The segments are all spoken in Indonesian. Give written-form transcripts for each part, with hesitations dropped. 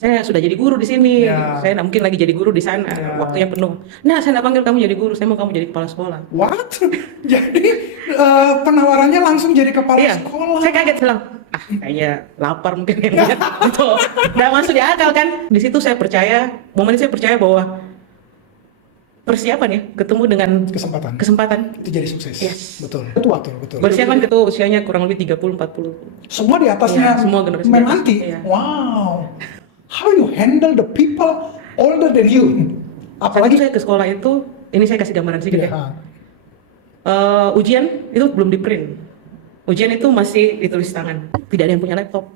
saya sudah jadi guru di sini, Ya. saya nggak mungkin lagi jadi guru di sana, Ya. waktunya penuh. Nah, saya nggak panggil kamu jadi guru, saya mau kamu jadi kepala sekolah. What? Jadi penawarannya langsung jadi kepala Iya, sekolah. saya kaget bilang, kayaknya lapar mungkin ya, gitu. Nggak masuk di akal kan? Di situ saya percaya, momen itu saya percaya bahwa persiapan ya, ketemu dengan kesempatan. Itu jadi sukses. Yes. Betul. Betul. Persiapan itu usianya kurang lebih 30-40. Semua di atasnya Iya, semua generasi Mem di atas. Anti. Iya. Wow. How you handle the people older than you? Apalagi Apalagi saya ke sekolah itu, ini saya kasih gambaran sedikit ya. Ujian itu belum di print. Ujian itu masih ditulis tangan. Tidak ada yang punya laptop.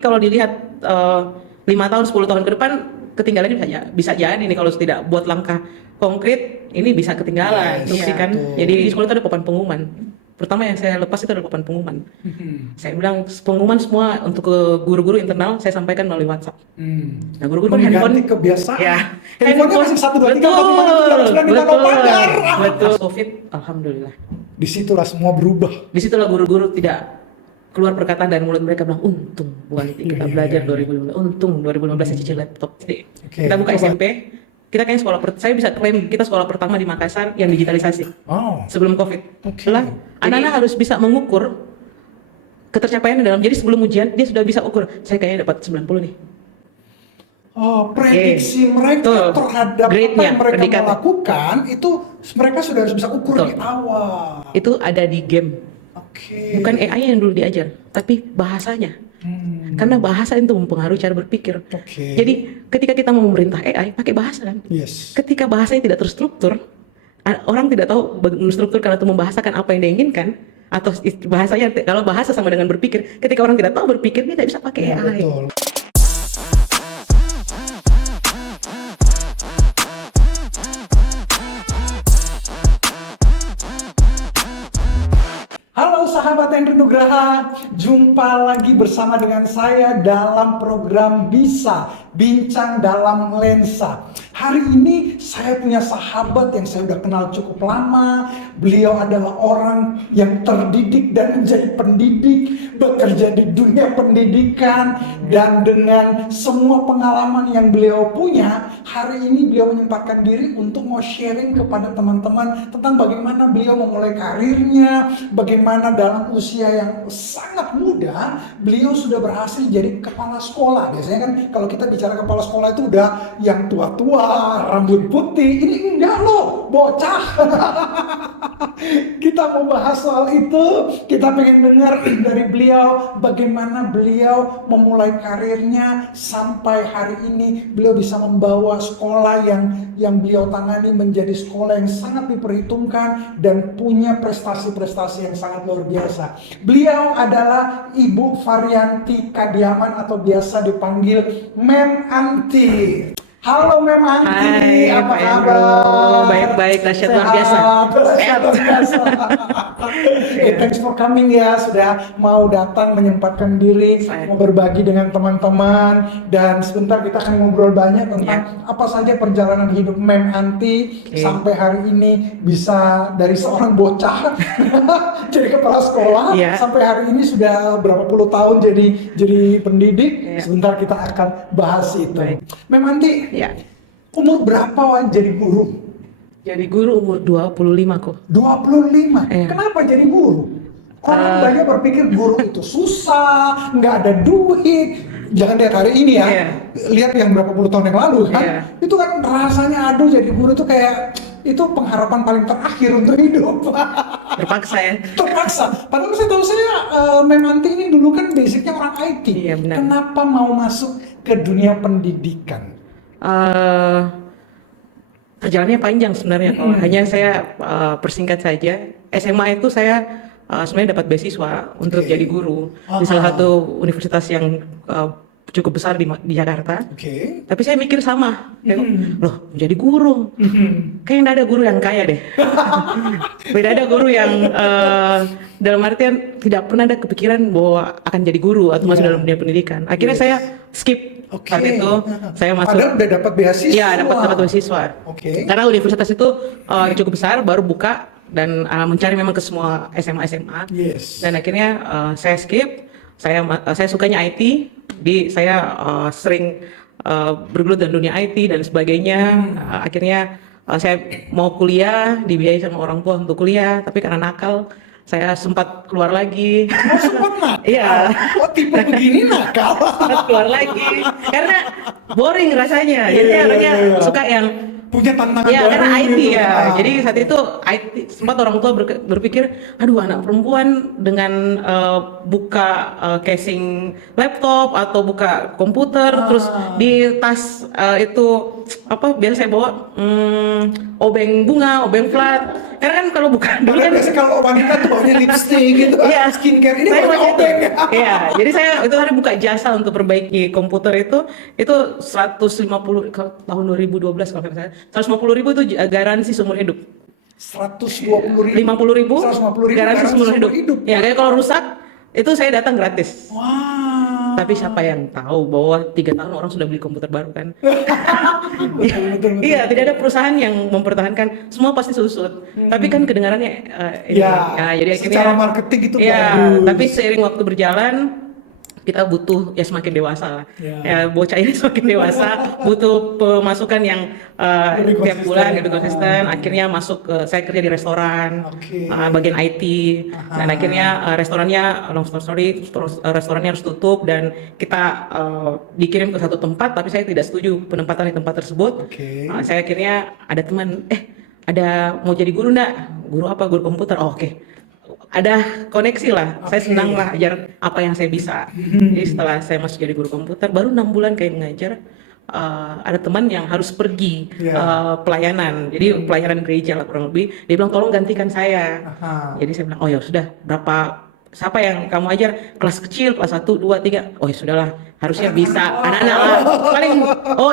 Kalau dilihat 5 tahun, 10 tahun ke depan, ketinggalannya bisa jadi nih kalau tidak buat langkah konkret, ini bisa ketinggalan. Yes, Terus sih kan. betul. Jadi di sekolah itu ada papan pengumuman. Pertama yang saya lepas itu adalah papan pengumuman. Saya bilang pengumuman semua untuk ke guru-guru internal saya sampaikan melalui WhatsApp. Nah, guru-guru kan handphone Mengganti kebiasaan. ya. Handphonenya masih 1, 2, 3, 4, 5, 6, 7, 8, 9 minta nomor pagar. Betul. Covid, alhamdulillah. Disitulah semua berubah. Disitulah guru-guru tidak keluar perkataan dari mulut mereka bilang untung Bu Anti kita belajar 2015, untung 2015 saya cicil laptop. Jadi, kita buka coba. SMP, kita kayaknya saya bisa klaim kita sekolah pertama di Makassar yang digitalisasi Oh. sebelum Covid. Oke. Lah, anak-anak harus bisa mengukur ketercapaiannya dalam. Jadi sebelum ujian dia sudah bisa ukur. Saya kayaknya dapat 90 nih. Oh, prediksi mereka Betul. terhadap apa Grade-nya, yang mereka predikat. mau lakukan itu mereka sudah harus bisa ukur Betul. di awal. Itu ada di game. Oke. Bukan AI yang dulu diajar, tapi bahasanya. Karena bahasa itu mempengaruhi cara berpikir. Oke. Jadi ketika kita mau memerintah AI pakai bahasa kan. Yes. Ketika bahasanya tidak terstruktur, orang tidak tahu menstrukturkan atau membahasakan apa yang dia inginkan, atau bahasanya kalau bahasa sama dengan berpikir, ketika orang tidak tahu berpikir dia tidak bisa pakai Ya, AI. betul. Halo sahabat Hendri Nugraha, jumpa lagi bersama dengan saya dalam program Bisa Bincang Dalam Lensa. Hari ini saya punya sahabat yang saya udah kenal cukup lama. Beliau adalah orang yang terdidik dan menjadi pendidik, bekerja di dunia pendidikan, dan dengan semua pengalaman yang beliau punya, hari ini beliau menyempatkan diri untuk mau sharing kepada teman-teman tentang bagaimana beliau memulai karirnya, bagaimana dalam usia yang sangat muda beliau sudah berhasil jadi kepala sekolah. Biasanya kan kalau kita bicara kepala sekolah itu udah yang tua-tua, rambut putih. Ini enggak loh, bocah. Kita mau bahas soal itu. Kita pengen dengar dari beliau bagaimana beliau memulai karirnya sampai hari ini beliau bisa membawa sekolah yang beliau tangani menjadi sekolah yang sangat diperhitungkan dan punya prestasi-prestasi yang sangat luar biasa. Beliau adalah Ibu Varianti Kadiaman atau biasa dipanggil Mem Anti. Halo Mem Anti, Hai, apa Pak kabar? Endro. Baik-baik, dahsyat luar biasa. Dahsyat luar biasa. Thanks for coming ya, sudah mau datang menyempatkan diri, mau berbagi dengan teman-teman, dan sebentar kita akan ngobrol banyak tentang apa saja perjalanan hidup Mem Anti sampai hari ini bisa dari seorang bocah jadi kepala sekolah sampai hari ini sudah berapa puluh tahun jadi pendidik. Sebentar kita akan bahas itu. Mem Anti, umur berapa jadi guru? Jadi guru umur 25 kok. 25? Kenapa jadi guru? Orang banyak berpikir guru itu susah, nggak ada duit. Jangan lihat hari ini ya, lihat yang berapa puluh tahun yang lalu kan. Itu kan rasanya aduh jadi guru itu kayak itu pengharapan paling terakhir untuk hidup. Terpaksa ya. Terpaksa. Padahal saya tahu Mem Anti ini dulu kan basicnya orang IT. Iya, benar. Kenapa mau masuk ke dunia pendidikan? Perjalanannya panjang sebenarnya. Hanya saya persingkat saja. SMA itu saya sebenarnya dapat beasiswa untuk jadi guru di salah satu universitas yang cukup besar di Jakarta. Tapi saya mikir sama, loh jadi guru, kayaknya nggak ada guru yang kaya deh. Beda ada guru yang dalam artian tidak pernah ada kepikiran bahwa akan jadi guru atau masuk dalam dunia pendidikan. Akhirnya saya skip saat itu, saya masuk. Padahal udah dapat beasiswa. Iya, dapat beasiswa. Karena universitas itu cukup besar, baru buka dan mencari memang ke semua SMA. Dan akhirnya saya skip. Saya sukanya IT, Jadi saya sering bergelut dalam dunia IT dan sebagainya. Akhirnya saya mau kuliah, dibiayai sama orang tua untuk kuliah, tapi karena nakal saya sempat keluar lagi. Oh, sempat nakal. Iya. Oh, tipe begini nakal. Sempat keluar lagi karena boring rasanya. Jadi Iya, orangnya iya. suka yang Punya tantangan ya baru karena IT gitu. ya. Ah. Jadi saat itu IT sempat orang tua berpikir, aduh anak perempuan dengan buka casing laptop atau buka komputer, terus di tas itu apa biasa saya bawa obeng bunga, obeng flat. Karena kan kalau buka dulu Padahal kan biasanya kalau wanita tuh baunya lipstick gitu, Iya, skincare, ini saya baunya waktu itu, obeng ya. iya, jadi saya itu hari buka jasa untuk perbaiki komputer itu 150 tahun 2012 kalau nggak salah, 150.000 itu garansi seumur hidup. 120.000, 50.000 150.000 garansi seumur hidup. Ya, kayak kalau rusak itu saya datang gratis. Wah. Tapi siapa yang tahu bahwa 3 tahun orang sudah beli komputer baru kan? Betul. Iya, tidak ada perusahaan yang mempertahankan, semua pasti susut. Tapi kan kedengarannya ini. Ya, Nah, jadi akhirnya secara marketing itu iya, bagus. tapi seiring waktu berjalan kita butuh ya semakin dewasa lah. Ya. Ya, bocah ini semakin dewasa, butuh pemasukan yang Lebih tiap bulan konsisten. lebih konsisten. Akhirnya masuk ke saya kerja di restoran, Oke. bagian IT, dan akhirnya restorannya long story terus restorannya harus tutup dan kita dikirim ke satu tempat, tapi saya tidak setuju penempatan di tempat tersebut. Oke. Saya akhirnya ada teman, ada mau jadi guru enggak? Guru apa? Guru komputer. Oh, oke. Ada koneksi lah, saya Oke. senang lah ajar apa yang saya bisa. Jadi setelah saya masuk jadi guru komputer, baru 6 bulan kayak mengajar, ada teman yang harus pergi Ya. pelayanan, jadi pelayanan gereja lah kurang lebih. Dia bilang tolong gantikan saya. Aha. Jadi saya bilang oh ya sudah, siapa yang kamu ajar? Kelas kecil, kelas 1, 2, 3. Oh ya sudahlah, harusnya bisa. Anak-anak lah. Paling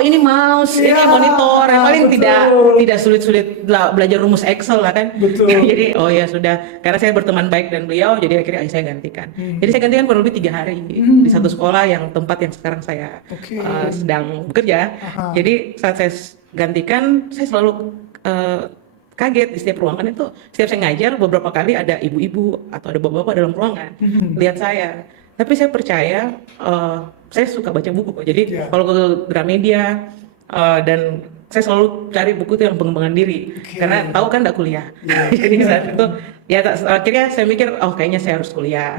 ini mouse, ini Ya, monitor, yang paling betul. tidak sulit-sulit belajar rumus Excel lah kan. Betul. Jadi oh ya sudah, karena saya berteman baik dan beliau, jadi akhirnya saya gantikan. Jadi saya gantikan kurang lebih 3 hari di satu sekolah yang tempat yang sekarang saya Oke. sedang bekerja. Aha. Jadi saat saya gantikan, saya selalu kaget di setiap ruangan itu. Setiap saya ngajar, beberapa kali ada ibu-ibu atau ada bapak-bapak dalam ruangan lihat saya. Tapi saya percaya, saya suka baca buku kok. Jadi Iya. kalau ke Gramedia dan saya selalu cari buku itu yang pengembangan diri, Oke. karena tahu kan nggak kuliah. Jadi saat itu ya akhirnya saya mikir oh kayaknya saya harus kuliah.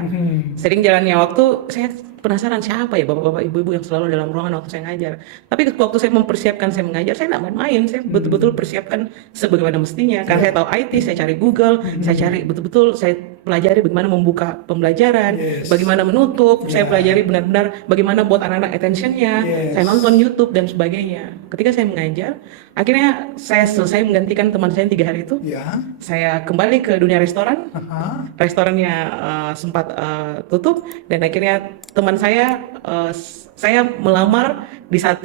Sering jalannya waktu saya penasaran siapa ya bapak-bapak ibu-ibu yang selalu dalam ruangan waktu saya ngajar. Tapi waktu saya mempersiapkan saya mengajar, saya nggak main-main, saya betul-betul persiapkan sebagaimana mestinya. Karena saya tahu IT, saya cari Google, saya cari betul-betul saya pelajari bagaimana membuka pembelajaran, Yes. bagaimana menutup, saya Yeah. pelajari benar-benar bagaimana buat anak-anak attention-nya, Yes. saya nonton YouTube dan sebagainya. Ketika saya mengajar, akhirnya saya selesai menggantikan teman saya yang 3 hari itu, Ya. saya kembali ke dunia restoran. Aha. Restorannya sempat tutup dan akhirnya teman saya melamar di saya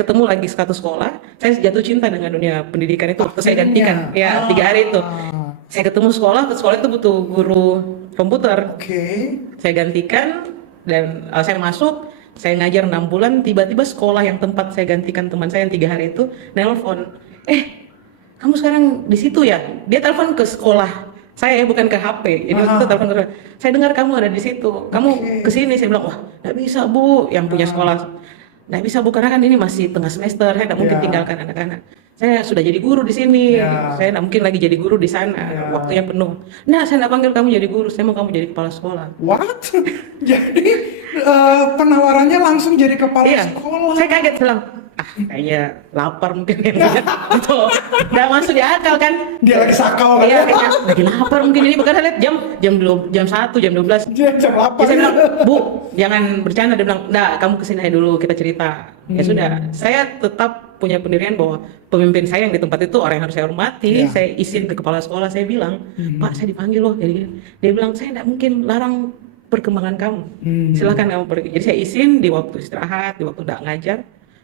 ketemu lagi satu sekolah, saya jatuh cinta dengan dunia pendidikan itu waktu saya gantikan ya 3 hari itu. Saya ketemu sekolah itu butuh guru komputer, Oke. saya gantikan dan saya masuk, saya ngajar 6 bulan, tiba-tiba sekolah yang tempat saya gantikan teman saya yang 3 hari itu nelpon, kamu sekarang di situ ya? Dia telepon ke sekolah saya bukan ke HP. Jadi waktu itu telepon ke saya dengar kamu ada di situ. Kamu kesini, saya bilang wah nggak bisa bu, yang punya sekolah nggak bisa bu karena kan ini masih tengah semester, saya nggak mungkin Ya. tinggalkan anak-anak. Saya sudah jadi guru di sini, Ya. saya nggak mungkin lagi jadi guru di sana, Ya. waktunya penuh. Nah saya nggak panggil kamu jadi guru, saya mau kamu jadi kepala sekolah. What? Jadi penawarannya langsung jadi kepala Iya, sekolah. saya kaget bilang, kayaknya lapar mungkin ya. Itu nggak masuk di akal kan? Dia lagi sakau kan? Iya, kayaknya lagi lapar mungkin ini bukan lihat jam 1, jam 12. Dia jam 8. Ya, saya bilang, Bu, jangan bercanda. Dia bilang, enggak, kamu kesini aja dulu, kita cerita. Ya sudah, saya tetap punya pendirian bahwa pemimpin saya yang di tempat itu orang yang harus saya hormati. Ya. Saya izin ke kepala sekolah, saya bilang, Pak, saya dipanggil loh. Jadi dia bilang, saya enggak mungkin larang perkembangan kamu. Silakan kamu pergi. Jadi saya izin di waktu istirahat, di waktu enggak ngajar.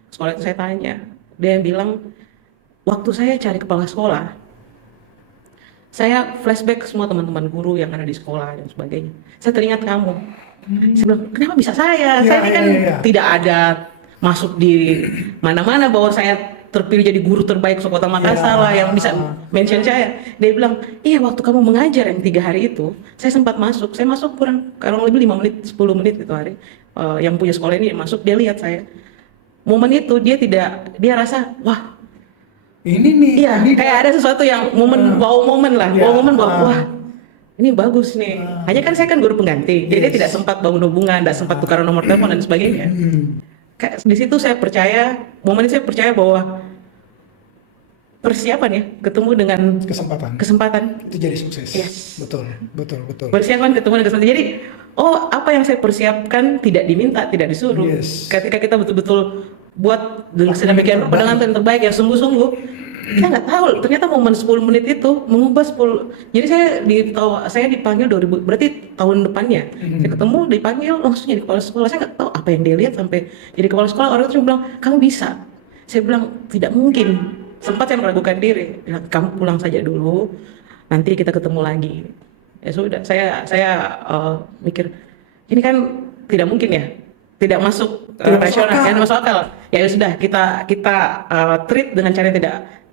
Sekolah itu saya tanya, dia yang bilang, waktu saya cari kepala sekolah, saya flashback ke semua teman-teman guru yang ada di sekolah dan sebagainya. Saya teringat kamu. Saya bilang, kenapa bisa saya? Saya ini kan tidak ada masuk di mana-mana bahwa saya terpilih jadi guru terbaik Kota Makassar lah yang bisa mention saya. Dia bilang, iya waktu kamu mengajar yang 3 hari itu, saya sempat masuk. Saya masuk kurang lebih 5 menit, 10 menit itu hari. yang punya sekolah ini masuk, dia lihat saya. Momen itu dia rasa wah, Ini nih, iya, ini kayak ada sesuatu yang wow momen lah, Iya. wow momen bahwa wah, ini bagus nih. Hanya kan saya kan guru pengganti, jadi dia Yes. tidak sempat bangun hubungan, tidak sempat tukaran nomor telepon dan sebagainya. Kayak di situ saya percaya, momen itu saya percaya bahwa persiapan ya, ketemu dengan kesempatan. itu jadi sukses. Yes. Betul, betul, betul. Persiapan ketemu dengan kesempatan. Jadi, oh apa yang saya persiapkan tidak diminta, tidak disuruh. Yes. Ketika kita betul-betul buat dengan sedemikian rupa dengan yang terbaik, yang sungguh-sungguh, kita nggak tahu. Ternyata momen 10 menit itu mengubah 10. Jadi saya dipanggil 2000, berarti tahun depannya. Saya ketemu, dipanggil langsung jadi kepala sekolah. Saya nggak tahu apa yang dia lihat sampai jadi kepala sekolah. Orang itu bilang, kamu bisa. Saya bilang tidak mungkin. Sempat saya meragukan diri, bilang, kamu pulang saja dulu, nanti kita ketemu lagi. Ya sudah, saya mikir ini kan tidak mungkin ya, tidak masuk rasional, ya masuk akal. Ya sudah, kita treat dengan cara yang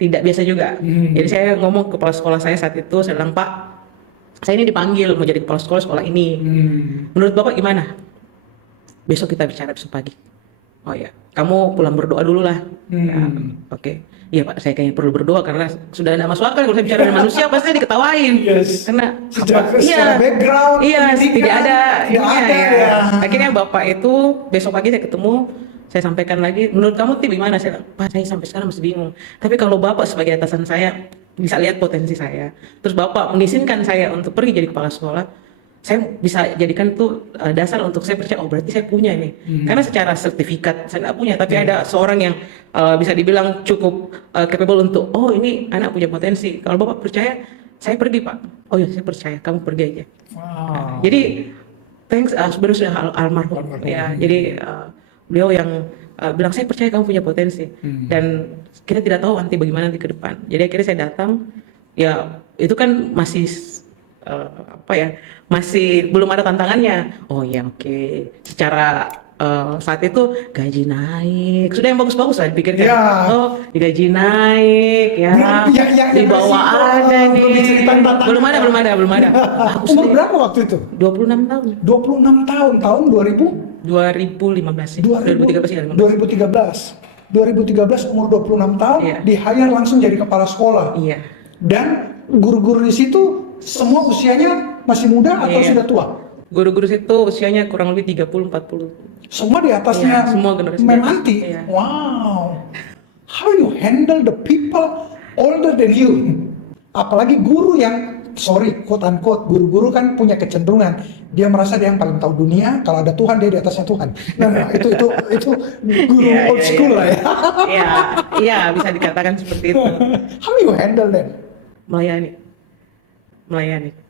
tidak biasa juga. Jadi saya ngomong ke kepala sekolah saya saat itu, saya bilang, Pak, saya ini dipanggil mau jadi kepala sekolah ini. Menurut Bapak gimana? Besok kita bicara besok pagi. Oh ya, kamu pulang berdoa dulu lah. Ya, oke. Iya Pak, saya kayaknya perlu berdoa karena sudah tidak masuk akal kalau saya bicara dengan manusia pasti diketawain. Yes. Karena secara background, iya, tidak ada ininya, ya. ya. Akhirnya Bapak itu besok pagi saya ketemu, saya sampaikan lagi, menurut kamu tim gimana? Saya bilang, Pak, saya sampai sekarang masih bingung. Tapi kalau Bapak sebagai atasan saya bisa lihat potensi saya, terus Bapak mengizinkan saya untuk pergi jadi kepala sekolah, saya bisa jadikan itu dasar untuk saya percaya, oh berarti saya punya ini. Karena secara sertifikat saya nggak punya, tapi ada seorang yang bisa dibilang cukup capable untuk, oh ini anak punya potensi. Kalau Bapak percaya, saya pergi Pak. Oh ya saya percaya, kamu pergi aja. Nah, jadi thanks sebenarnya sudah almarhum. Ya, jadi beliau yang bilang saya percaya kamu punya potensi dan kita tidak tahu nanti bagaimana nanti ke depan. Jadi akhirnya saya datang, ya itu kan masih masih belum ada tantangannya. Oh ya oke. Secara saat itu gaji naik, sudah yang bagus-bagus lah dipikirkan. Ya. Oh gaji naik ya, Yang di bawah ada nih. Belum ada. Bagus Umur deh. berapa waktu itu? 26 tahun. 26 tahun, tahun 2000? 2015 ya. 2013 ya. 2013 umur 26 tahun, Iya. di-hire langsung jadi kepala sekolah. Iya. Dan guru-guru di situ semua usianya masih muda atau Iya. sudah tua? Guru-guru situ usianya kurang lebih 30-40. Semua di atasnya Iya, semua generasi memanti. Iya. Wow. How you handle the people older than you? Apalagi guru yang, sorry, quote unquote, guru-guru kan punya kecenderungan dia merasa dia yang paling tahu dunia. Kalau ada Tuhan, dia di atasnya Tuhan. Nah, itu guru Iya, old school lah ya. Iya, bisa dikatakan seperti itu. How you handle them? Melayani.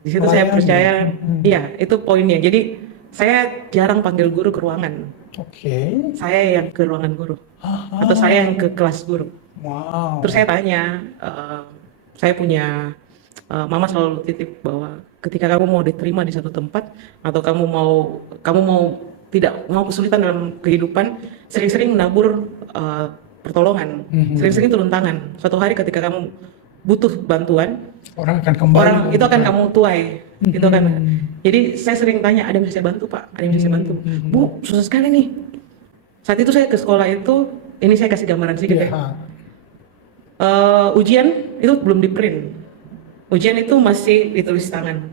Di situ saya Melayani. percaya, iya itu poinnya. Jadi saya jarang panggil guru ke ruangan. Oke. Saya yang ke ruangan guru, atau saya yang ke kelas guru. Wow. Terus saya tanya, saya punya mama selalu titip bahwa ketika kamu mau diterima di satu tempat atau kamu tidak mau kesulitan dalam kehidupan, sering-sering menabur pertolongan, sering-sering turun tangan. Suatu hari ketika kamu butuh bantuan, orang akan kembali. itu akan kamu tuai, itu kan. Jadi saya sering tanya, ada yang bisa saya bantu Pak? Ada yang bisa saya bantu? Bu, susah sekali nih. Saat itu saya ke sekolah itu, ini saya kasih gambaran sedikit ya. Ujian itu belum di print. Ujian itu masih ditulis tangan.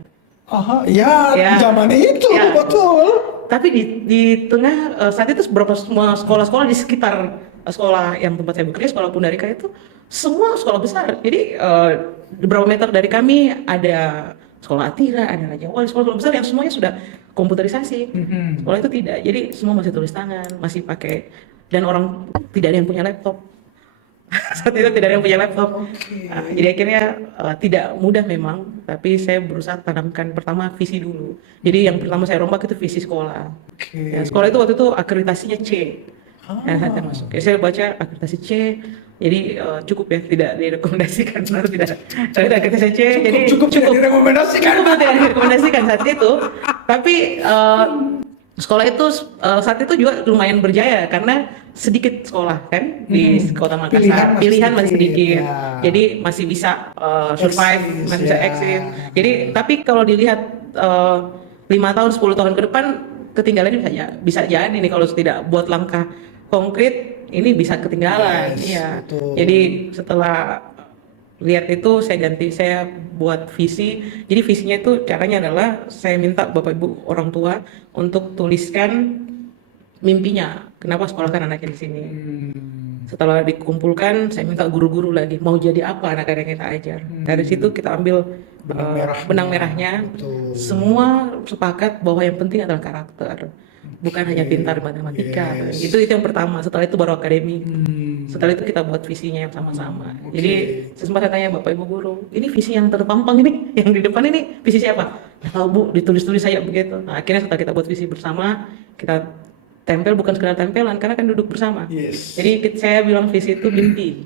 Ya. Zaman itu Ya. betul. Tapi di tengah saat itu beberapa semua sekolah-sekolah di sekitar sekolah yang tempat saya bekerja, sekolah Pundarika itu semua sekolah besar. Jadi beberapa meter dari kami ada sekolah Atira, ada Raja Wali, sekolah besar yang semuanya sudah komputerisasi. Sekolah itu tidak. Jadi semua masih tulis tangan, masih pakai, dan orang tidak ada yang punya laptop. Saat itu tidak ada yang punya laptop. Jadi akhirnya tidak mudah memang, tapi saya berusaha tanamkan pertama visi dulu. Jadi yang pertama saya rombak itu visi sekolah. Ya, sekolah itu waktu itu akreditasinya C. Nah, saya masuk. Ya, saya baca akreditasi C, jadi cukup ya, tidak direkomendasikan, tidak. Saya itu akreditasi C, jadi Cukup tidak direkomendasikan. Cukup tidak direkomendasikan saat itu. Tapi sekolah itu saat itu juga lumayan berjaya karena sedikit sekolah kan di Kota Makassar, pilihan masih sedikit, ya. jadi masih bisa survive, Eksis, masih bisa ya. exit. Jadi tapi kalau dilihat 5 tahun 10 tahun ke depan ketinggalan bisa jadi nih kalau tidak buat langkah konkret ini bisa ketinggalan. Yes, Iya. betul. Jadi setelah lihat itu saya buat visi. Jadi visinya itu caranya adalah saya minta Bapak Ibu orang tua untuk tuliskan mimpinya. Kenapa sekolahkan anaknya di sini? Setelah dikumpulkan, saya minta guru-guru lagi mau jadi apa anak-anak yang kita ajar. Dari situ kita ambil benang merahnya. Betul. Semua sepakat bahwa yang penting adalah karakter, bukan hanya pintar matematika. Yes. Itu yang pertama. Setelah itu baru akademi. Setelah itu kita buat visinya yang sama-sama. Jadi sempat saya tanya Bapak Ibu guru, ini visi yang terpampang ini, yang di depan ini visi siapa? Nggak tahu Bu, ditulis-tulis saya begitu. Nah, akhirnya setelah kita buat visi bersama, kita tempel bukan sekedar tempelan karena kan duduk bersama. Yes. Jadi saya bilang visi itu mimpi.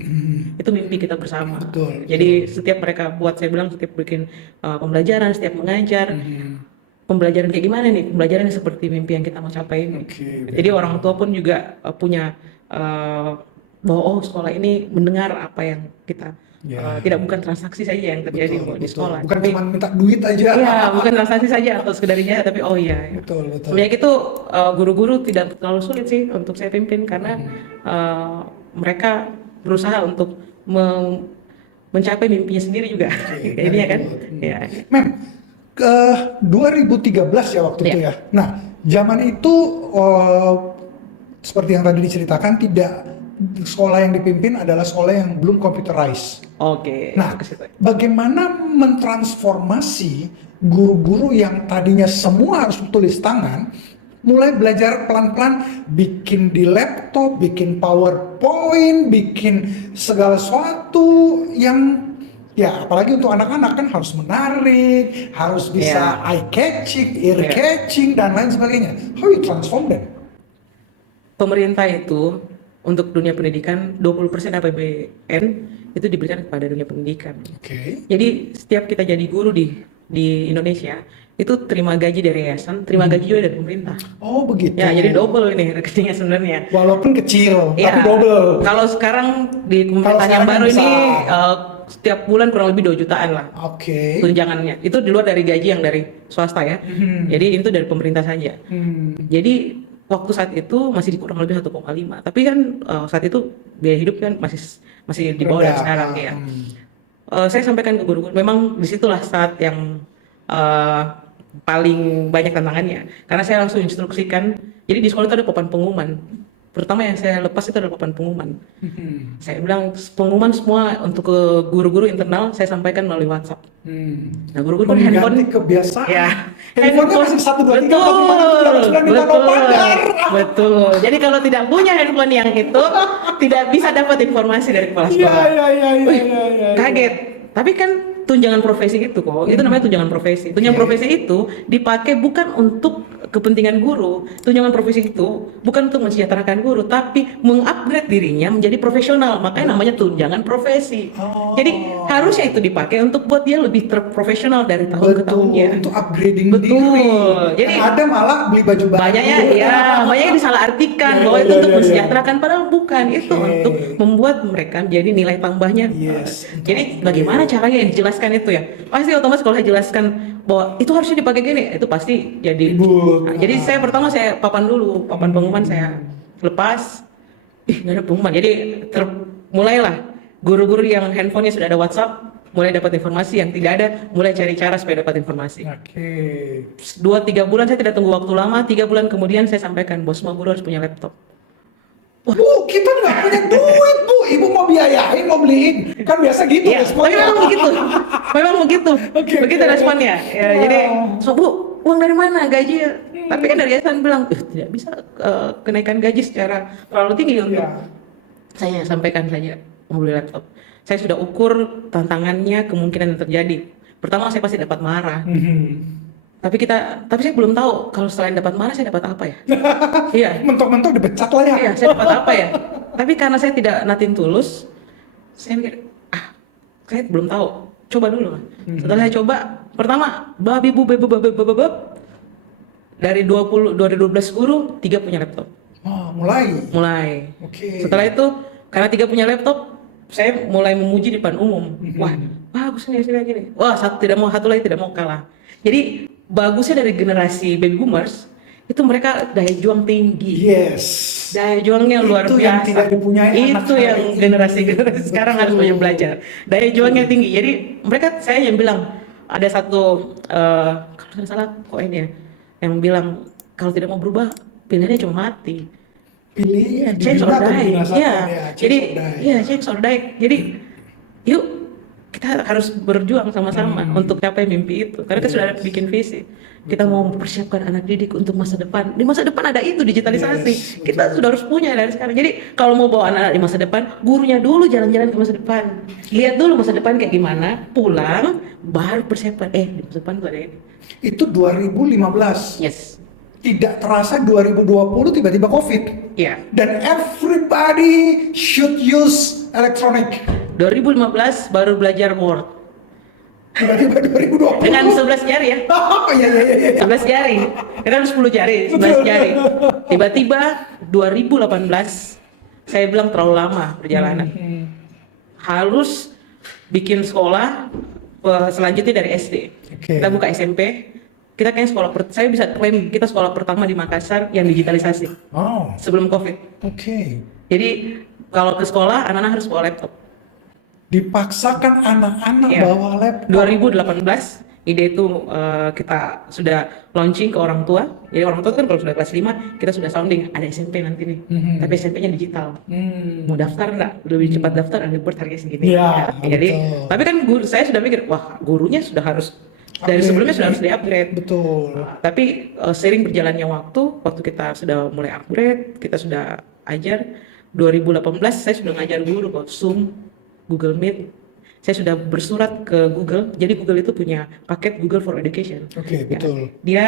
Itu mimpi kita bersama. Betul. Jadi setiap mereka buat, saya bilang setiap bikin pembelajaran, setiap mengajar, pembelajaran kayak gimana nih? Pembelajaran yang seperti mimpi yang kita mau capai ini. Jadi orang tua pun juga punya bahwa oh sekolah ini mendengar apa yang kita tidak bukan transaksi saja yang terjadi di sekolah. Bukan cuma minta duit aja. Iya, bukan transaksi saja atau sekedarnya, tapi oh iya. Betul. Sebenarnya itu guru-guru tidak terlalu sulit sih untuk saya pimpin karena mereka berusaha untuk mencapai mimpinya sendiri juga. Ini ya kan? Ya. Mem, ke 2013 ya waktu itu ya. Nah, zaman itu seperti yang tadi diceritakan, tidak sekolah yang dipimpin adalah sekolah yang belum computerized. Oke. Nah, bagaimana mentransformasi guru-guru yang tadinya semua harus tulis tangan, mulai belajar pelan-pelan bikin di laptop, bikin PowerPoint, bikin segala sesuatu yang ya apalagi untuk anak-anak kan harus menarik, harus bisa eye catching, ear catching dan lain sebagainya. How you transform them? Pemerintah itu untuk dunia pendidikan 20% APBN itu diberikan kepada dunia pendidikan. Jadi setiap kita jadi guru di Indonesia itu terima gaji dari yayasan, terima gaji juga dari pemerintah. Oh begitu. Ya jadi double ini rekeningnya sebenarnya. Walaupun kecil, Ya, tapi double. kalau sekarang di pemerintahan yang baru ini setiap bulan kurang lebih 2 jutaan lah. Tunjangannya. Itu di luar dari gaji yang dari swasta ya. Jadi itu dari pemerintah saja. Jadi waktu saat itu masih kurang lebih 1,5. Tapi kan saat itu biaya hidup kan masih di bawah dari sekarang ya. Saya sampaikan ke guru-guru, memang disitulah saat yang paling banyak tantangannya. Karena saya langsung instruksikan, jadi di sekolah itu ada papan pengumuman. Pertama yang saya lepas itu adalah papan pengumuman. Saya bilang pengumuman semua untuk ke guru-guru internal saya sampaikan melalui WhatsApp. Nah guru-guru kan handphone kebiasaan. Ya, handphone masih 1, 2, 3, 4, 5, 6, 7, 8, 9, 10. Betul. Jadi kalau tidak punya handphone yang itu tidak bisa dapat informasi dari kepala sekolah. Iya. Kaget. Tapi kan tunjangan profesi itu kok, itu namanya tunjangan profesi. Tunjangan profesi itu dipakai bukan untuk kepentingan guru. Tunjangan profesi itu bukan untuk mensejahterakan guru, tapi mengupgrade dirinya menjadi profesional. Makanya namanya tunjangan profesi. Jadi harusnya itu dipakai untuk buat dia lebih profesional dari tahun ke tahunnya. Untuk upgrading Betul. diri. Jadi ada malah beli baju baru. Banyaknya banyak disalahartikan bahwa itu untuk mensejahterakan, padahal bukan. Itu untuk membuat mereka menjadi nilai tambahnya. Jadi bagaimana caranya dijelaskan itu ya? Pasti otomatis kalau saya jelaskan bahwa itu harusnya dipakai gini, itu pasti jadi. Nah, jadi saya pertama saya papan dulu, papan pengumuman saya lepas. Nggak ada pengumuman. Jadi mulailah guru-guru yang handphonenya sudah ada WhatsApp mulai dapat informasi, yang tidak ada mulai cari cara supaya dapat informasi. 2-3 bulan saya tidak tunggu waktu lama, 3 bulan kemudian saya sampaikan bahwa semua guru harus punya laptop. Bu, kita nggak punya duit, Bu. Ibu mau biayain, mau beliin. Kan biasa gitu Ya, tapi responnya. memang begitu. Memang begitu. Begitu responnya. Ya, jadi, Bu, uang dari mana? Gaji. Tapi kan dari yayasan bilang, tidak bisa kenaikan gaji secara terlalu tinggi untuk. Saya sampaikan saja mau beli laptop. Saya sudah ukur tantangannya, kemungkinan yang terjadi. Pertama saya pasti dapat marah. Tapi saya belum tahu kalau selain dapat marah saya dapat apa ya? Iya. Mentok-mentok dipecat lah ya. Iya, saya dapat apa ya? Tapi karena saya tidak nothing tulus, saya mikir, saya belum tahu. Coba dulu. Setelah saya coba, pertama, babi dari 12 guru, 3 punya laptop. Oh, mulai. Setelah itu, karena 3 punya laptop, saya mulai memuji di depan umum. Wah, bagus nih hasilnya gini. Wah, satu lagi tidak mau kalah. Jadi bagusnya dari generasi baby boomers itu mereka daya juang tinggi. Yes. Daya juangnya luar Itu biasa. yang tidak dipunyai anak Itu hari yang ini. generasi sekarang harus Betul. banyak belajar. Daya juangnya tinggi. Jadi mereka, saya yang bilang ada satu kalau tidak salah kok ini ya, yang bilang kalau tidak mau berubah pilihannya cuma mati. Pilih Change or dibina atau die. dibinasakan, Iya. ya, change Jadi or die. iya, change or die. Jadi yuk kita harus berjuang sama-sama untuk capai mimpi itu. Karena kita sudah ada bikin visi. Kita mau mempersiapkan anak didik untuk masa depan. Di masa depan ada itu digitalisasi. Yes, Kita sudah harus punya dari sekarang. Jadi kalau mau bawa anak-anak di masa depan, gurunya dulu jalan-jalan ke masa depan. Lihat dulu masa depan kayak gimana, pulang baru persiapan. Di masa depan tuh ada ini. Itu 2015. Yes. Tidak terasa 2020 tiba-tiba COVID. Iya. Dan everybody should use electronic. 2015 baru belajar Word. Tiba-tiba 2020. Dengan 11 jari ya. Oh iya iya iya. 11 jari. Kita harus 10 jari, 11 jari. Tiba-tiba 2018 saya bilang terlalu lama perjalanan. Harus bikin sekolah selanjutnya dari SD. Oke. Kita buka SMP. Kita kayaknya saya bisa klaim kita sekolah pertama di Makassar yang digitalisasi Oh. sebelum COVID. Oke. Jadi kalau ke sekolah anak-anak harus bawa laptop. Dipaksakan anak-anak Iya. bawa laptop. 2018 ide itu kita sudah launching ke orang tua. Jadi orang tua kan kalau sudah kelas 5 kita sudah sounding ada SMP nanti nih. Tapi SMP-nya digital. Mau daftar enggak? Lebih cepat daftar ada buat harga segini. Iya, Jadi betul. tapi kan saya sudah mikir wah gurunya sudah harus dari Upgrade. sebelumnya sudah harus di-upgrade. Betul. Tapi seiring berjalannya waktu kita sudah mulai upgrade, kita sudah ajar. 2018 saya sudah ngajar guru kok Zoom, Google Meet. Saya sudah bersurat ke Google. Jadi Google itu punya paket Google for Education. Oke, Ya, betul. dia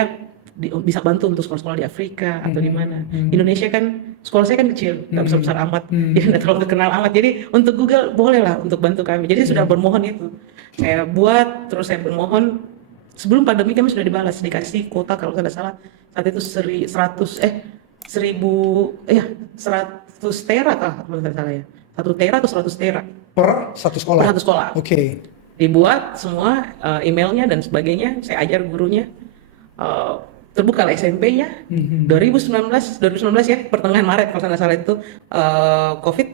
bisa bantu untuk sekolah-sekolah di Afrika atau di mana. Indonesia kan sekolah saya kan kecil, nggak besar-besar amat, jadi nggak terlalu terkenal amat. Jadi untuk Google boleh lah untuk bantu kami. Jadi saya sudah bermohon itu. Saya buat, terus saya bermohon. Sebelum pandemi kami sudah dikasih kuota kalau tidak salah saat itu 100 tera kah kalau tidak salah ya. 1 tera atau 100 tera Per satu sekolah. per satu sekolah. Oke. Dibuat semua emailnya dan sebagainya, saya ajar gurunya. Terbuka lah SMP-nya 2019 ya, pertengahan Maret kalau tidak salah itu COVID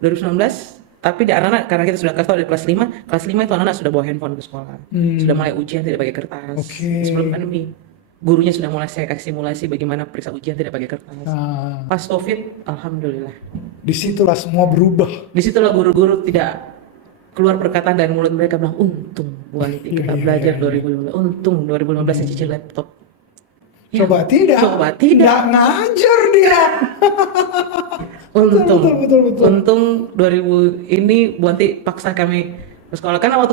2019. Tapi di anak-anak karena kita sudah kasih tahu dari kelas 5 itu anak-anak sudah bawa handphone ke sekolah. Sudah mulai ujian tidak pakai kertas. Oke. Sebelum pandemi. Gurunya sudah mulai saya kasih simulasi bagaimana periksa ujian tidak pakai kertas. Nah, Pas COVID, alhamdulillah. disitulah semua berubah. Disitulah guru-guru tidak keluar perkataan dari mulut mereka bilang untung Bu Anti kita belajar 2015, untung 2015 saya cicil laptop. Ya, Coba tidak. coba tidak. Nggak ngajar dia. Untung, betul. untung 2000 ini Bu Anti paksa kami ke sekolah. Karena waktu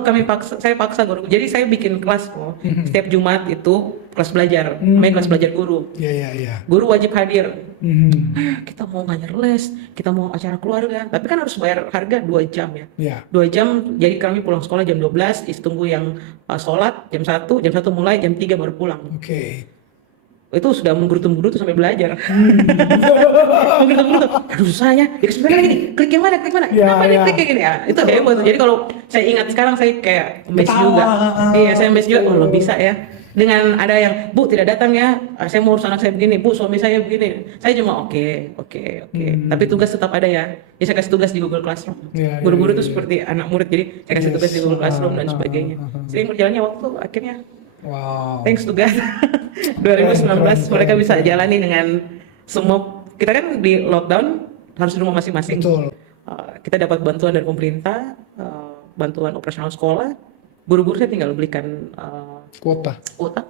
saya paksa guru, jadi saya bikin kelas kok. Setiap Jumat itu kelas belajar, namanya kelas belajar guru. Iya. Guru wajib hadir. Mhm. Kita mau ngajar les, kita mau acara keluarga, tapi kan harus bayar harga 2 jam ya. Iya. 2 jam, jadi kami pulang sekolah jam 12, tunggu yang sholat jam 1 mulai, jam 3 baru pulang. Oke. Itu sudah menggerutu sampai belajar. Menggerutu, aduh susahnya, dikasih lagi nih, klik yang mana, Ya, kenapa nih ya. klik yang gini ya, itu hebat. Jadi kalau saya ingat sekarang saya kayak amazed Ketawa. juga. Iya, saya amazed juga, oh lo bisa ya. Dengan ada yang, Bu tidak datang ya, saya mau urus anak saya begini, Bu suami saya begini. Saya cuma oke. Tapi tugas tetap ada ya. Ya saya kasih tugas di Google Classroom. Ya, Guru-guru ya, itu ya. seperti anak murid, jadi saya kasih Yes. tugas di Google Classroom dan sebagainya. Sering berjalannya waktu, akhirnya Wow. thanks to God 2019 mereka bisa jalani dengan semua. Kita kan di lockdown harus di rumah masing-masing. Betul. Kita dapat bantuan dari pemerintah, bantuan operasional sekolah. Guru-guru saya tinggal belikan Kuota. kuota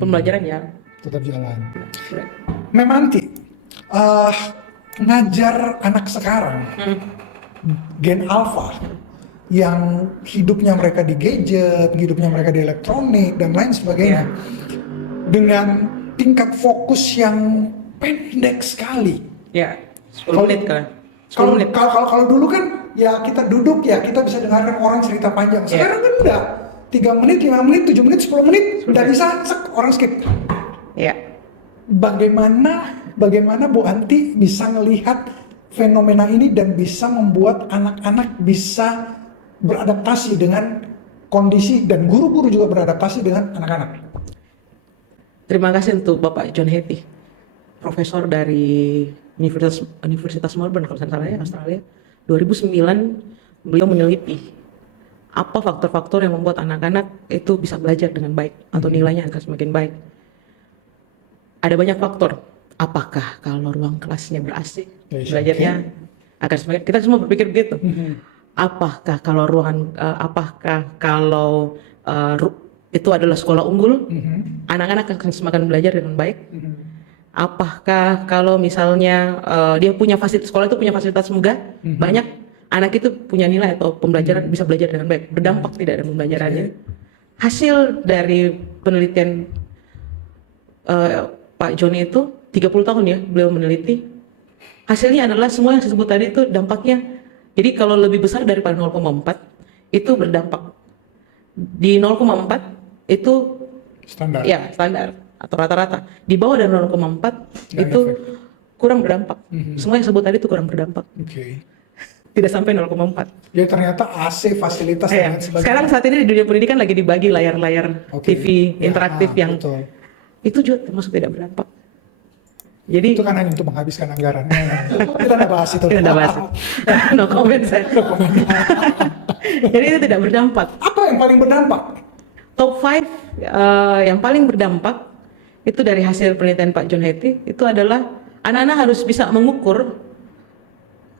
pembelajaran ya. Tetap jalan. Memanti, ngajar anak sekarang, Gen Alpha, yang hidupnya mereka di gadget, hidupnya mereka di elektronik dan lain sebagainya, dengan tingkat fokus yang pendek sekali. Ya, 10 Kalau- menit kan. 10 Kalau menit. kalau dulu kan ya kita duduk ya kita bisa dengarkan orang cerita panjang. Sekarang kan enggak. 3 menit, 5 menit, 7 menit, 10 menit udah bisa orang skip. Ya. Bagaimana Bu Anti bisa melihat fenomena ini dan bisa membuat anak-anak bisa beradaptasi dengan kondisi dan guru-guru juga beradaptasi dengan anak-anak. terima kasih untuk Bapak John Hattie, profesor dari Universitas Melbourne kalau saya salah ya, Australia. 2009 beliau meneliti apa faktor-faktor yang membuat anak-anak itu bisa belajar dengan baik atau nilainya akan semakin baik. Ada banyak faktor. Apakah kalau ruang kelasnya ber-AC, belajarnya akan semakin, kita semua berpikir begitu. Apakah kalau itu adalah sekolah unggul, anak-anak akan semakin belajar dengan baik? Apakah kalau misalnya dia punya sekolah itu punya fasilitas megah, banyak anak itu punya nilai atau pembelajaran bisa belajar dengan baik, berdampak tidak dalam pembelajarannya? Hasil dari penelitian Pak Joni itu 30 tahun ya beliau meneliti, hasilnya adalah semua yang disebut tadi itu dampaknya. Jadi kalau lebih besar daripada 0,4 itu berdampak. Di 0,4 itu Standar. ya standar atau rata-rata. Di bawah dari 0,4 itu kurang berdampak. Semua yang disebut tadi itu kurang berdampak. Oke. Tidak sampai 0,4. Jadi ternyata AC fasilitas dan sebagainya. Sekarang saat ini di dunia pendidikan lagi dibagi layar-layar TV interaktif yang betul. itu juga termasuk tidak berdampak. Jadi Itu kan hanya untuk menghabiskan anggaran. Kita tidak bahas itu. tidak bahas. No comment saya. Jadi itu tidak berdampak. Apa yang paling berdampak? Top 5 yang paling berdampak itu dari hasil penelitian Pak John Hattie itu adalah anak-anak harus bisa mengukur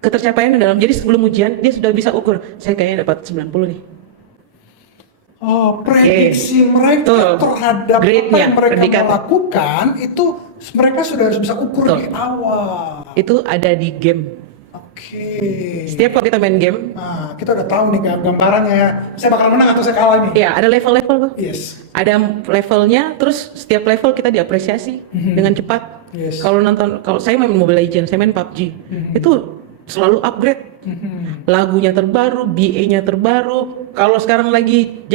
ketercapaiannya dalam, jadi sebelum ujian dia sudah bisa ukur, saya kayaknya dapat 90 nih. Oh, prediksi mereka terhadap apa Grade-nya, yang mereka indikator. lakukan itu mereka sudah harus bisa ukur di awal. Itu ada di game. Oke. Setiap kali kita main game, Nah, kita udah tahu nih gambarannya ya. Saya bakal menang atau saya kalah nih. ya ada level-level kok. Yes. Ada levelnya, terus setiap level kita diapresiasi dengan cepat. Yes. Kalau saya main Mobile Legends, saya main PUBG, itu selalu upgrade. Lagunya terbaru, BA-nya terbaru. Kalau sekarang lagi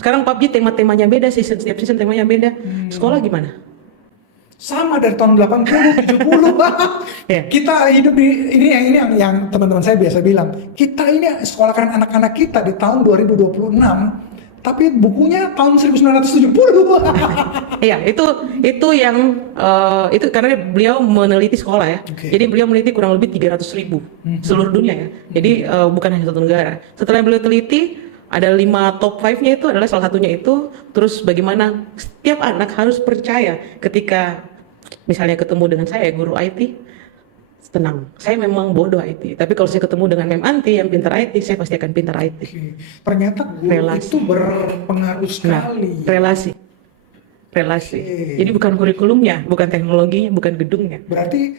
sekarang PUBG tema-temanya beda, setiap season temanya beda. Sekolah gimana? Sama dari tahun 80, 70. Ya. Kita hidup di ini yang teman-teman saya biasa bilang. Kita ini sekolahkan anak-anak kita di tahun 2026, tapi bukunya tahun 1970. Iya, itu yang itu karena beliau meneliti sekolah ya. Oke. Jadi beliau meneliti kurang lebih 300.000 seluruh dunia ya. Jadi bukan hanya satu negara. Setelah beliau teliti, ada 5 top 5-nya itu adalah salah satunya itu. Terus bagaimana setiap anak harus percaya ketika misalnya ketemu dengan saya guru IT, tenang, saya memang bodoh IT. Tapi kalau saya ketemu dengan Mem Anti yang pintar IT, saya pasti akan pintar IT. Oke. Ternyata guru Relasi. itu berpengaruh sekali. Relasi. Oke. Jadi bukan kurikulumnya, bukan teknologinya, bukan gedungnya. Berarti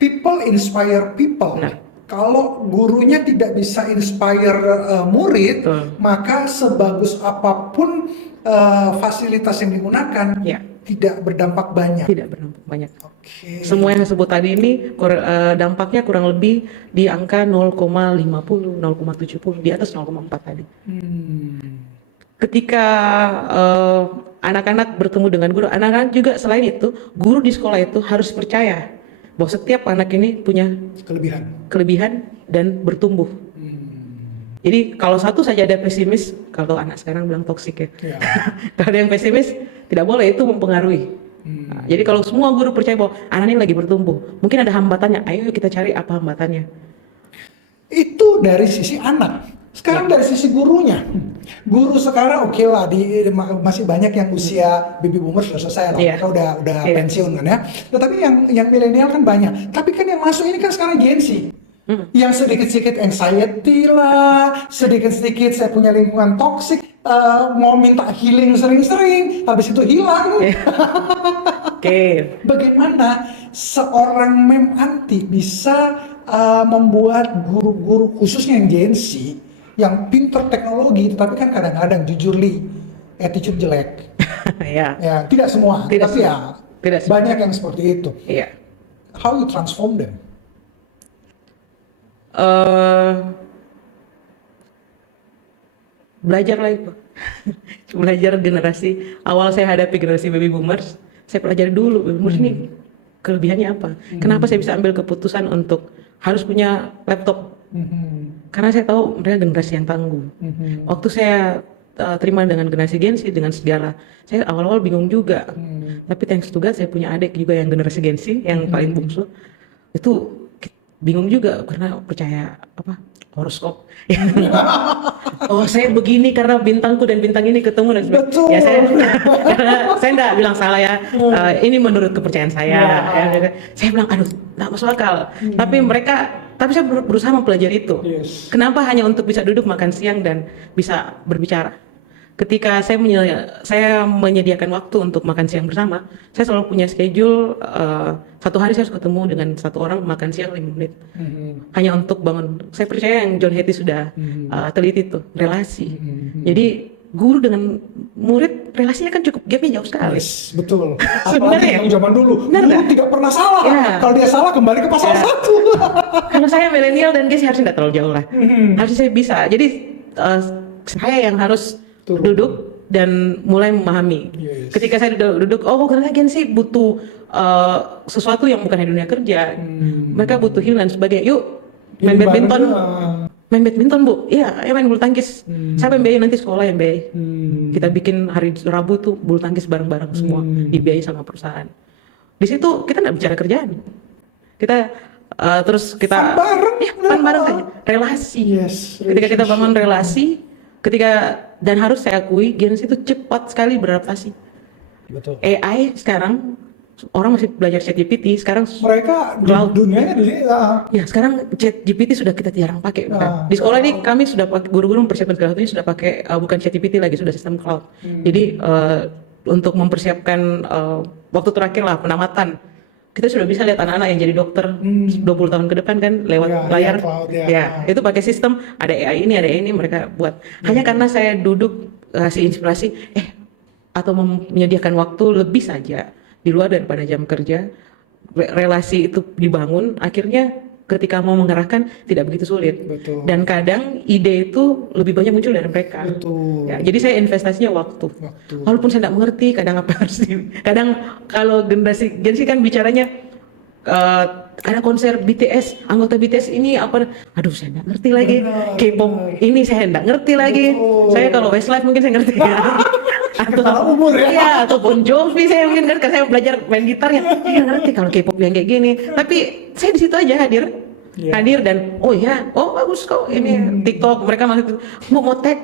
people inspire people. Nah. Kalau gurunya tidak bisa inspire murid, Betul. maka sebagus apapun fasilitas yang digunakan Ya. tidak berdampak banyak. Tidak berdampak banyak. Oke. Semua yang disebut tadi ini dampaknya kurang lebih di angka 0,50, 0,70, di atas 0,4 tadi. Ketika anak-anak bertemu dengan guru, anak-anak juga selain itu, guru di sekolah itu harus percaya bahwa setiap anak ini punya kelebihan dan bertumbuh. Jadi kalau satu saja ada pesimis, kalau anak sekarang bilang toksik ya. Ya. Kalau ada yang pesimis, tidak boleh, itu mempengaruhi. Nah, jadi kalau semua guru percaya bahwa anak ini lagi bertumbuh, mungkin ada hambatannya, ayo kita cari apa hambatannya. Itu dari sisi anak. Sekarang dari sisi gurunya. Guru sekarang oke lah, masih banyak yang usia baby boomers sudah selesai lah. Iya. Mereka udah Iya. pensiun kan ya. Tetapi yang milenial kan banyak. Tapi kan yang masuk ini kan sekarang Gen Z. Yang sedikit-sedikit anxiety lah, sedikit-sedikit saya punya lingkungan toksik, mau minta healing sering-sering, habis itu hilang. Oke. Bagaimana seorang Mem Anti bisa membuat guru-guru khususnya yang Gen Z yang pinter teknologi, tetapi kan kadang-kadang jujur li attitude jelek. Ya. Ya, tidak semua, Tidak tapi semua. ya Tidak semua. banyak yang seperti itu. Iya. How you transform them? Belajar lah itu. Belajar generasi awal saya hadapi generasi baby boomers, saya pelajari dulu baby boomers ini kelebihannya apa. Kenapa saya bisa ambil keputusan untuk harus punya laptop? Karena saya tahu mereka generasi yang tangguh. Waktu saya terima dengan generasi Gen Z dengan segala. Saya awal-awal bingung juga. Tapi thanks to God saya punya adik juga yang generasi Gen Z yang paling bungsu. Itu bingung juga karena percaya apa horoskop. Oh saya begini karena bintangku dan bintang ini ketemu dan sebagainya. Betul. Ya saya karena saya enggak bilang salah ya. Ini menurut kepercayaan saya. Ya. Saya bilang aduh nggak masuk akal. Tapi saya berusaha mempelajari itu. Yes. Kenapa hanya untuk bisa duduk makan siang dan bisa berbicara? Ketika saya menyediakan waktu untuk makan siang bersama, saya selalu punya schedule satu hari saya harus ketemu dengan satu orang makan siang 5 menit. Hanya untuk bangun. Saya percaya yang John Hattie sudah teliti itu, relasi. Jadi guru dengan murid relasinya kan cukup gapnya jauh sekali. Yes, betul. Sebenarnya Apalagi yang zaman dulu, benar guru nggak? tidak pernah salah. Ya. Kalau dia salah kembali ke pasal 1. Kalau saya milenial dan Gen Z harusnya nggak terlalu jauh lah. Harusnya saya bisa. Jadi saya yang harus duduk dan mulai memahami. Yes. Ketika saya duduk, oh karena Gen Z butuh sesuatu yang bukan di dunia kerja. Mereka butuh healing dan sebagainya. Yuk main Jadi badminton. bareng, Main badminton bu, iya, main bulu tangkis. Saya pembiayai nanti sekolah yang biayai. Kita bikin hari Rabu tuh bulu tangkis bareng-bareng semua, dibiayai sama perusahaan. Di situ kita nggak bicara kerjaan, kita terus kita Fun bareng. fun bareng saja, relasi. Yes, Ketika kita bangun relasi, dan harus saya akui, Gen Z itu cepat sekali beradaptasi. Betul. AI sekarang orang masih belajar ChatGPT, sekarang Mereka Cloud. dunianya di sini. ya sekarang ChatGPT sudah kita jarang pakai. Di sekolah ini kami sudah pakai, guru-guru mempersiapkan segala satunya sudah pakai bukan ChatGPT lagi, sudah sistem cloud. Jadi untuk mempersiapkan waktu terakhir lah penamatan, kita sudah bisa lihat anak-anak yang jadi dokter 20 tahun ke depan kan lewat Ya, layar. cloud, ya. Ya, itu pakai sistem ada AI ini, ada ini mereka buat. Hanya karena saya duduk kasih inspirasi, atau menyediakan waktu lebih saja di luar daripada jam kerja, relasi itu dibangun, akhirnya ketika mau mengarahkan tidak begitu sulit. Betul. Dan kadang ide itu lebih banyak muncul dari mereka. Betul. Ya, jadi saya investasinya waktu. Walaupun saya tidak mengerti, kadang apa harus kadang kalau generasi Gen Z kan bicaranya ada konser BTS, anggota BTS ini apa? Aduh saya nggak ngerti lagi. K-pop ini saya nggak ngerti lagi. Saya kalau Westlife mungkin saya ngerti ya. Kepala umur ya. Iya, atau Bon Jovi saya mungkin ngerti karena saya belajar main gitar ya. Saya ngerti kalau K-pop yang kayak gini. Tapi saya di situ aja hadir. Hadir dan bagus kok ini TikTok mereka masih mau tag.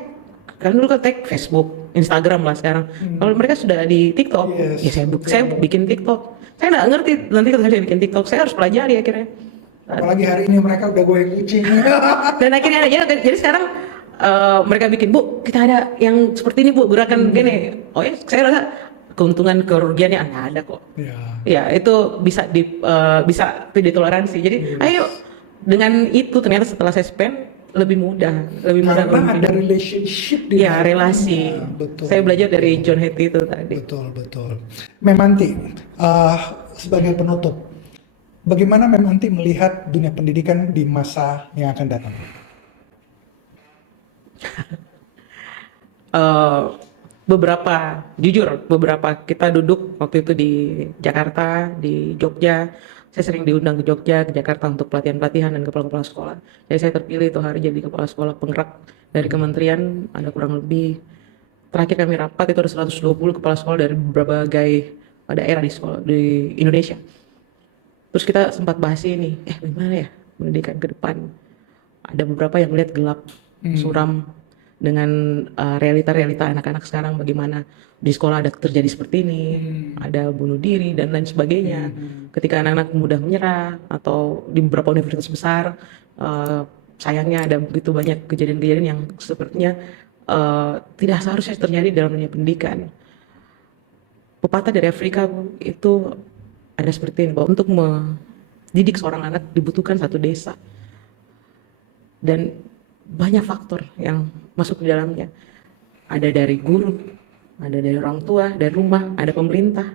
Kan dulu kan tag Facebook, Instagram lah sekarang. Kalau mereka sudah di TikTok, ya saya bikin TikTok. Saya nggak ngerti nanti kalau saya bikin TikTok, saya harus pelajari akhirnya. Apalagi hari ini mereka udah goyang kucing. Dan akhirnya jadi sekarang mereka bikin, Bu, kita ada yang seperti ini Bu, gerakan gini. Oh ya, saya rasa keuntungan kerugiannya ada kok. Ya itu bisa ditoleransi. Jadi ayo dengan itu ternyata setelah saya spend lebih mudah Karena ada relationship di ya relasi. Betul. Saya belajar dari John Hattie itu tadi. Betul. Memanti, sebagai penutup, bagaimana Memanti melihat dunia pendidikan di masa yang akan datang? Beberapa kita duduk waktu itu di Jakarta, di Jogja. Saya sering diundang ke Jogja, ke Jakarta untuk pelatihan-pelatihan dan kepala-kepala sekolah. Jadi saya terpilih itu hari jadi kepala sekolah penggerak dari kementerian, ada kurang lebih, terakhir kami rapat itu ada 120 kepala sekolah dari berbagai daerah di Indonesia. Terus kita sempat bahas ini, bagaimana ya pendidikan ke depan? Ada beberapa yang melihat gelap, suram, dengan realita-realita anak-anak sekarang bagaimana di sekolah ada terjadi seperti ini, ada bunuh diri dan lain sebagainya. Ketika anak-anak mudah menyerah atau di beberapa universitas besar, sayangnya ada begitu banyak kejadian-kejadian yang sepertinya tidak seharusnya terjadi dalam dunia pendidikan. Pepatah dari Afrika itu ada seperti ini, bahwa untuk mendidik seorang anak dibutuhkan satu desa. Dan banyak faktor yang masuk di dalamnya. Ada dari guru, ada dari orang tua, dari rumah, ada pemerintah,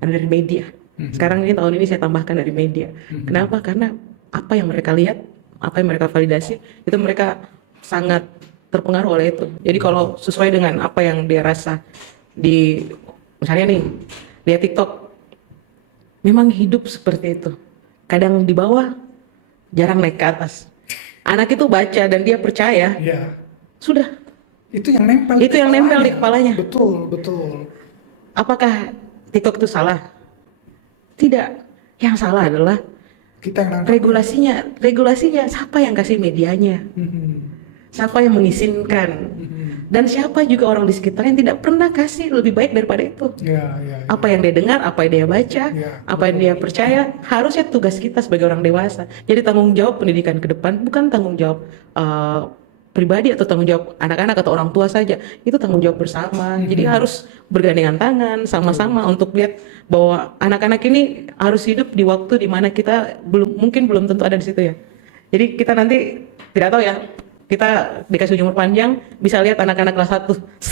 ada dari media. Sekarang ini tahun ini saya tambahkan dari media. Kenapa? Karena apa yang mereka lihat, apa yang mereka validasi, itu mereka sangat terpengaruh oleh itu. Jadi kalau sesuai dengan apa yang dia rasa misalnya nih, lihat TikTok, memang hidup seperti itu. Kadang di bawah, jarang naik ke atas. Anak itu baca dan dia percaya, sudah Itu yang nempel Itu yang nempel di kepalanya. Betul, betul. Apakah TikTok itu salah? Tidak. Yang salah adalah Kita yang nangkap. regulasinya siapa yang kasih medianya? Siapa yang mengizinkan? Dan siapa juga orang di sekitar yang tidak pernah kasih lebih baik daripada itu? Ya, ya, ya. Apa yang dia dengar, apa yang dia baca, Ya, apa yang dia percaya, harusnya tugas kita sebagai orang dewasa. Jadi tanggung jawab pendidikan ke depan bukan tanggung jawab pribadi atau tanggung jawab anak-anak atau orang tua saja. Itu tanggung jawab bersama. Jadi harus bergandengan tangan sama-sama untuk lihat bahwa anak-anak ini harus hidup di waktu di mana kita mungkin belum tentu ada di situ ya. Jadi kita nanti tidak tahu ya, kita dikasih umur panjang bisa lihat anak-anak kelas 1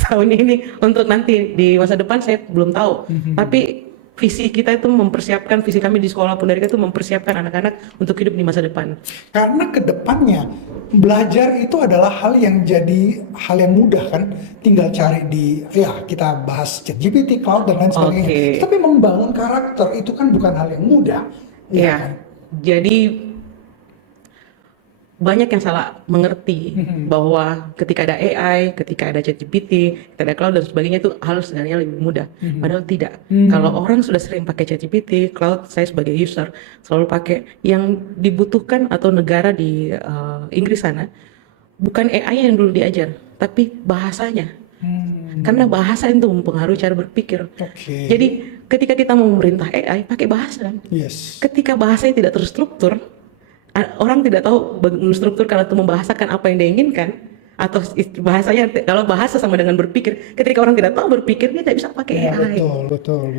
tahun ini untuk nanti di masa depan saya belum tahu. Tapi visi kita itu mempersiapkan, visi kami di sekolah Pundarika itu mempersiapkan anak-anak untuk hidup di masa depan. Karena kedepannya belajar itu adalah hal yang jadi hal yang mudah kan, tinggal cari di ya kita bahas ChatGPT, cloud dan lain sebagainya. Oke. Tapi membangun karakter itu kan bukan hal yang mudah. Iya. Kan? Jadi banyak yang salah mengerti bahwa ketika ada AI, ketika ada ChatGPT, ketika ada cloud dan sebagainya itu hal sebenarnya lebih mudah. Padahal tidak. Kalau orang sudah sering pakai ChatGPT, cloud, saya sebagai user selalu pakai. Yang dibutuhkan atau negara di Inggris sana bukan AI yang dulu diajar, tapi bahasanya. Karena bahasa itu mempengaruhi cara berpikir. Oke. Jadi ketika kita mau memerintah AI, pakai bahasa. Yes. Ketika bahasanya tidak terstruktur, orang tidak tahu menstruktur kalau itu membahasakan apa yang dia inginkan, atau bahasanya kalau bahasa sama dengan berpikir, ketika orang tidak tahu berpikir dia tidak bisa pakai Ya, AI. betul.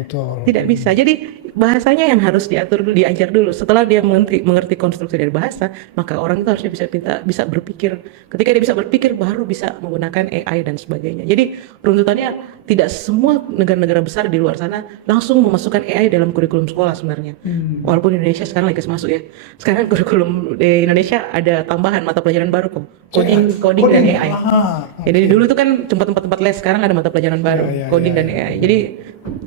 Tidak bisa. Jadi bahasanya yang harus diatur dulu, diajar dulu. Setelah dia mengerti konstruksi dari bahasa, maka orang itu harusnya bisa berpikir. Ketika dia bisa berpikir, baru bisa menggunakan AI dan sebagainya. Jadi runtutannya tidak semua negara-negara besar di luar sana langsung memasukkan AI dalam kurikulum sekolah sebenarnya. Walaupun Indonesia sekarang lagi masuk ya. Sekarang kurikulum di Indonesia ada tambahan mata pelajaran baru kok. Coding dan AI. Jadi dulu itu kan tempat-tempat les, sekarang ada mata pelajaran baru, coding dan AI. Jadi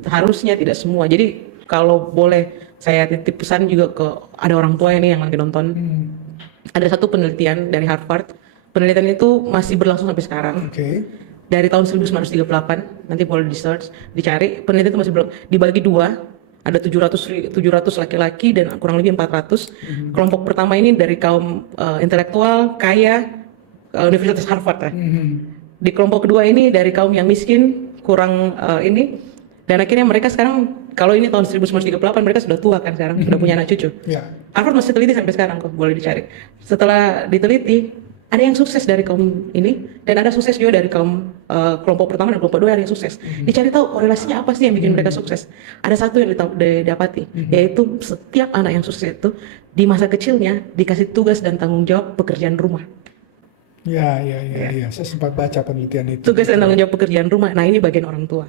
harusnya tidak semua. Jadi kalau boleh saya titip pesan juga ke ada orang tua ini yang lagi nonton. Ada satu penelitian dari Harvard. Penelitian itu masih berlangsung sampai sekarang. Oke. Dari tahun 1938, nanti boleh di-search, dicari. Penelitian itu masih dibagi dua. Ada 700 laki-laki dan kurang lebih 400. Kelompok pertama ini dari kaum intelektual, kaya, Universitas Harvard ya. Di kelompok kedua ini dari kaum yang miskin, kurang ini, dan akhirnya mereka sekarang, kalau ini tahun 1938 mereka sudah tua kan sekarang, sudah punya anak cucu. Harvard masih teliti sampai sekarang kok, boleh dicari. Setelah diteliti, ada yang sukses dari kaum ini, dan ada sukses juga dari kaum kelompok pertama dan kelompok kedua ada yang sukses. Dicari tahu korelasinya apa sih yang bikin mereka sukses. Ada satu yang didapati, yaitu setiap anak yang sukses itu di masa kecilnya dikasih tugas dan tanggung jawab pekerjaan rumah. Ya. Saya sempat baca penelitian itu. Tugas dan tanggung jawab pekerjaan rumah. Nah ini bagian orang tua.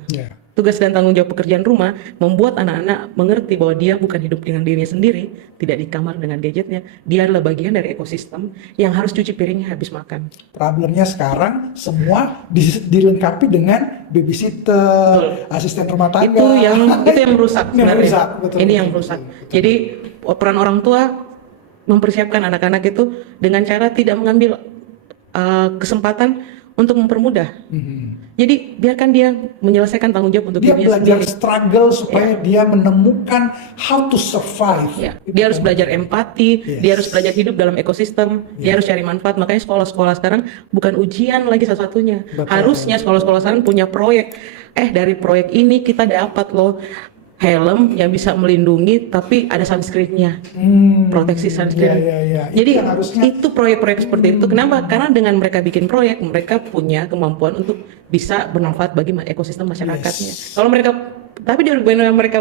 Tugas dan tanggung jawab pekerjaan rumah membuat anak-anak mengerti bahwa dia bukan hidup dengan dirinya sendiri, tidak di kamar dengan gadgetnya. Dia adalah bagian dari ekosistem yang harus cuci piringnya habis makan. Problemnya sekarang semua dilengkapi dengan babysitter, asisten rumah tangga. Itu yang merusak sebenarnya. Ini yang merusak. Jadi peran orang tua mempersiapkan anak-anak itu dengan cara tidak mengambil kesempatan untuk mempermudah. Jadi biarkan dia menyelesaikan tanggung jawab untuk dia dirinya belajar sendiri. Struggle supaya dia menemukan how to survive. Dia harus belajar empati, dia harus belajar hidup dalam ekosistem, dia harus cari manfaat. Makanya sekolah-sekolah sekarang bukan ujian lagi satu-satunya. Harusnya sekolah-sekolah sekarang punya proyek. Dari proyek ini kita dapat loh helm yang bisa melindungi tapi ada sunscreen-nya, proteksi sunscreen. Jadi itu proyek-proyek seperti itu. Kenapa? Karena dengan mereka bikin proyek, mereka punya kemampuan untuk bisa bermanfaat bagi ekosistem masyarakatnya. Kalau mereka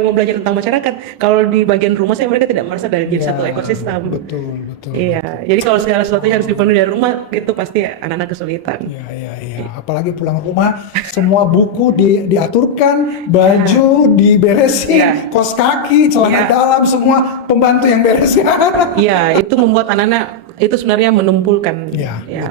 mau belajar tentang masyarakat, kalau di bagian rumah saya mereka tidak merasa dari satu ekosistem. Betul. Iya. Jadi kalau segala sesuatunya harus dipenuhi dari rumah, itu pasti anak-anak kesulitan. Iya. Apalagi pulang rumah, semua buku diaturkan, baju diberesin, kos kaki, celana dalam, semua pembantu yang beresin. Iya, itu membuat anak-anak itu sebenarnya menumpulkan,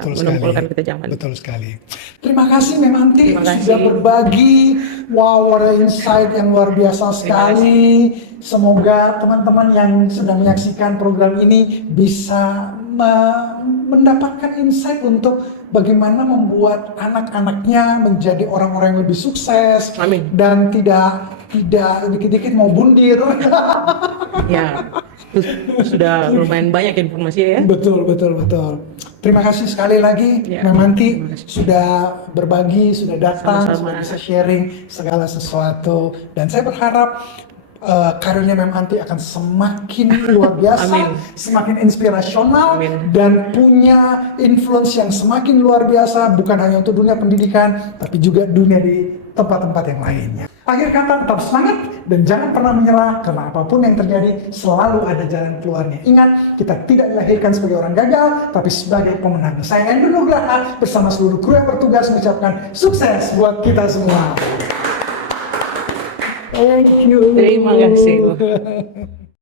menumpulkan kita zaman. Betul sekali. Terima kasih Memanti sudah berbagi. Wow, what an insight yang luar biasa sekali. Semoga teman-teman yang sedang menyaksikan program ini bisa mendapatkan insight untuk bagaimana membuat anak-anaknya menjadi orang-orang yang lebih sukses. Amin. Dan tidak dikit-dikit mau bundir. Ya, itu sudah lumayan banyak informasi ya. Betul. Terima kasih sekali lagi, Ya, Mem Anti, terima kasih. sudah berbagi, sudah datang, Sama-sama. sudah bisa sharing segala sesuatu. Dan saya berharap karirnya Mem Anti akan semakin luar biasa, Amin. semakin inspirasional, Amin. dan punya influence yang semakin luar biasa, bukan hanya untuk dunia pendidikan, tapi juga dunia di tempat-tempat yang lainnya. Akhir kata, tetap semangat dan jangan pernah menyerah, karena apapun yang terjadi selalu ada jalan keluarnya. Ingat, kita tidak dilahirkan sebagai orang gagal, tapi sebagai pemenang. Saya Andrew Nugraha bersama seluruh kru yang bertugas mengucapkan sukses buat kita semua. Thank you. Terima kasih.